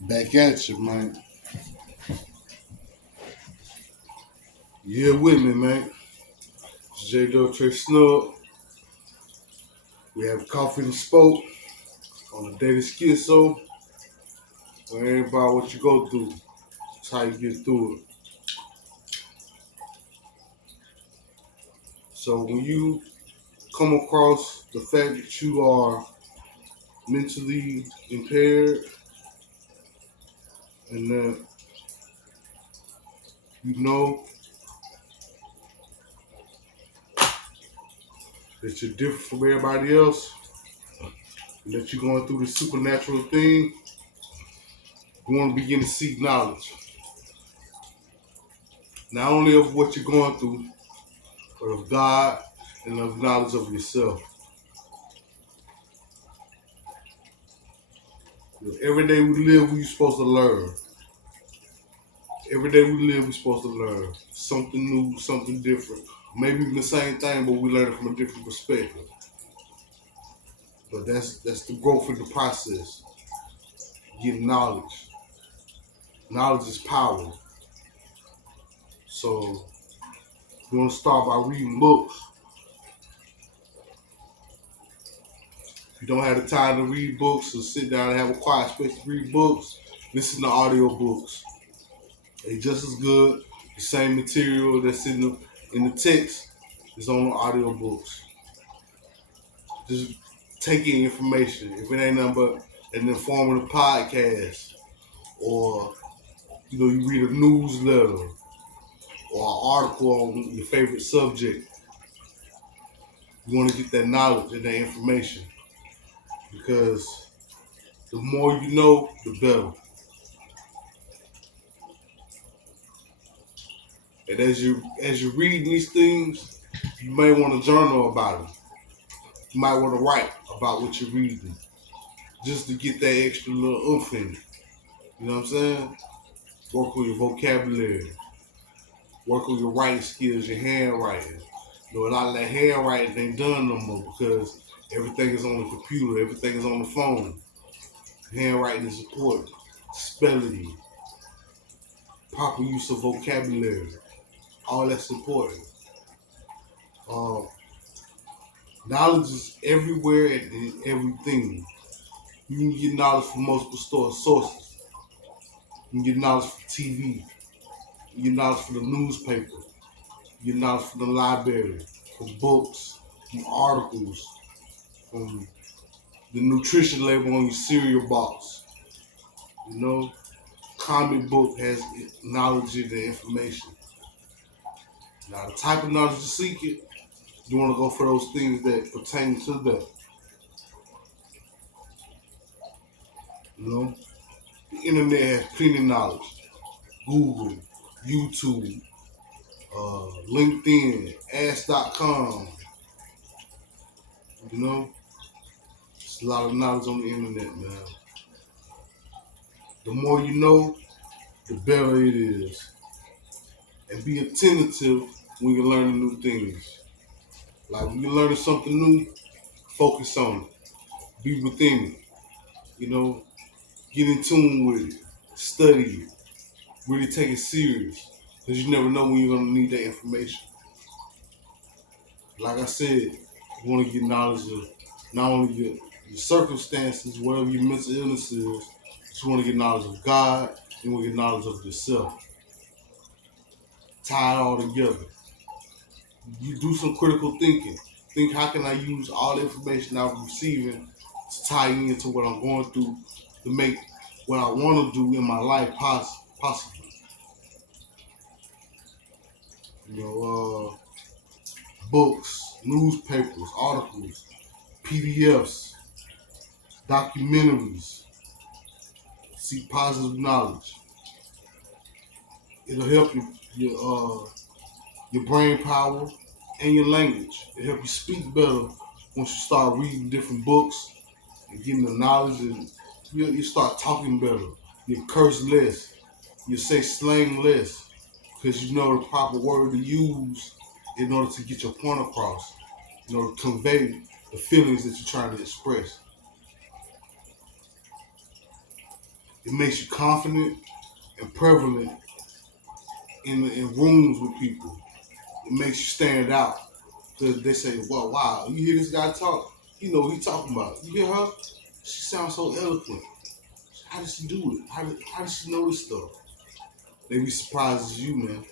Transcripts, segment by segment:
Back at you, man. You here with me, man. It's J. Trey Snug. We have coffee and spoke on the Daily Skitzo. Where everybody what you go through. It's how you get through it. So when you come across the fact that you are mentally impaired and that you know that you're different from everybody else and that you're going through this supernatural thing, you want to begin to seek knowledge. Not only of what you're going through, but of God and of knowledge of yourself. Every day we live, we're supposed to learn. Every day we live, we're supposed to learn something new, something different. Maybe even the same thing, but we learn it from a different perspective. But that's the growth in the process. Getting knowledge. Knowledge is power. So you want to start by reading books. If you don't have the time to read books or sit down and have a quiet space to read books, listen to audio books. They just as good. The same material that's in the text is on the audio books. Just taking information. If it ain't nothing but an informative podcast, or you read a newsletter or an article on your favorite subject, you want to get that knowledge and that information because the more you know, the better. And as you're reading these things, you may want to journal about it. You might want to write about what you're reading just to get that extra little oomph in it. You know what I'm saying? Work on your vocabulary. Work on your writing skills, your handwriting. A lot of that handwriting ain't done no more because everything is on the computer, everything is on the phone. Handwriting is important. Spelling, proper use of vocabulary, all that's important. Uh, Knowledge is everywhere and in everything. You can get knowledge from multiple sources. You can get knowledge from TV. You get knowledge from the newspaper. You get knowledge from the library, from books, from articles, from the nutrition label on your cereal box. You know, comic book has knowledge and the information. Now, the type of knowledge you seek it, you want to go for those things that pertain to that. You know, the internet has plenty of knowledge. Google, YouTube, LinkedIn, Ask.com. You know, it's a lot of knowledge on the internet, man. The more you know, the better it is. And be attentive when you're learning new things. Like when you're learning something new, focus on it. Be within it. You know, get in tune with it. Study it. Really take it serious. Because you never know when you're going to need that information. Like I said, you want to get knowledge of not only your circumstances, whatever your mental illness is, but you want to get knowledge of God, you want to get knowledge of yourself. Tie it all together. You do some critical thinking. Think, how can I use all the information I'm receiving to tie into what I'm going through to make what I want to do in my life possible. You know, books, newspapers, articles, PDFs, documentaries. Seek positive knowledge. It'll help your brain power and your language. It'll help you speak better once you start reading different books and getting the knowledge, and you start talking better. You curse less. You say slang less because you know the proper word to use in order to get your point across. In order to convey the feelings that you're trying to express. It makes you confident and prevalent in rooms with people. It makes you stand out. Because they say, well, wow, you hear this guy talk? You know what he talking about. You hear her? She sounds so eloquent. How does she do it? How does she know this stuff? They be surprised as you, man.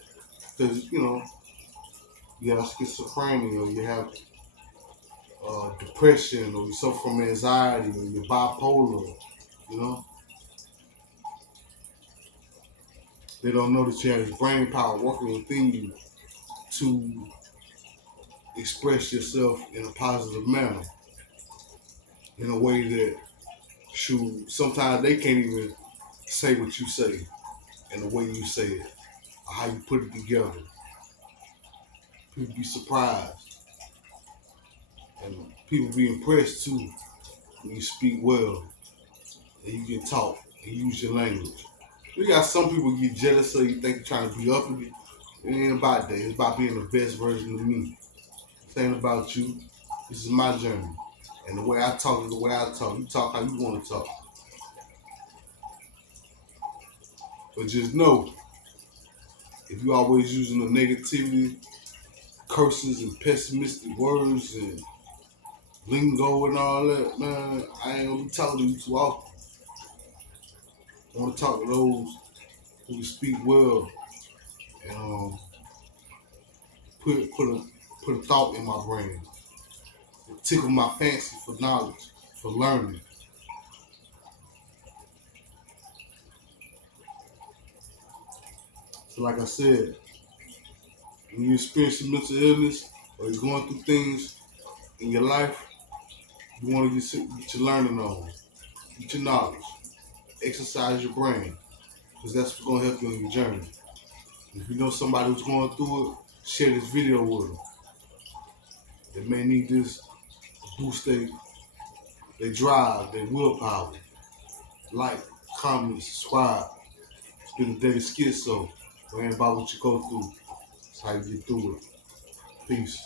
Because, you have schizophrenia or you have depression or you suffer from anxiety or you're bipolar, you know. They don't know that you have this brain power working within you to express yourself in a positive manner, in a way that, shoot, sometimes they can't even say what you say and the way you say it or how you put it together. People be surprised and people be impressed too when you speak well and you can talk and use your language. We got some people get jealous so you think you're trying to be up with it. It ain't about that. It's about being the best version of me. This ain't about you. This is my journey. And the way I talk is the way I talk. You talk how you want to talk. But just know, if you always using the negativity, curses and pessimistic words and lingo and all that, man, I ain't gonna be talking to you too often. I want to talk to those who speak well and put a thought in my brain, tickle my fancy for knowledge, for learning. So, like I said, when you experience mental illness or you're going through things in your life, you want to get your learning on, get your knowledge, exercise your brain, because that's what's going to help you on your journey. If you know somebody who's going through it, share this video with them. They may need this to boost their drive, their willpower. Like, comment, subscribe. It's been the Daily Skitzo. Learn about what you go through. That's how you get through it. Peace.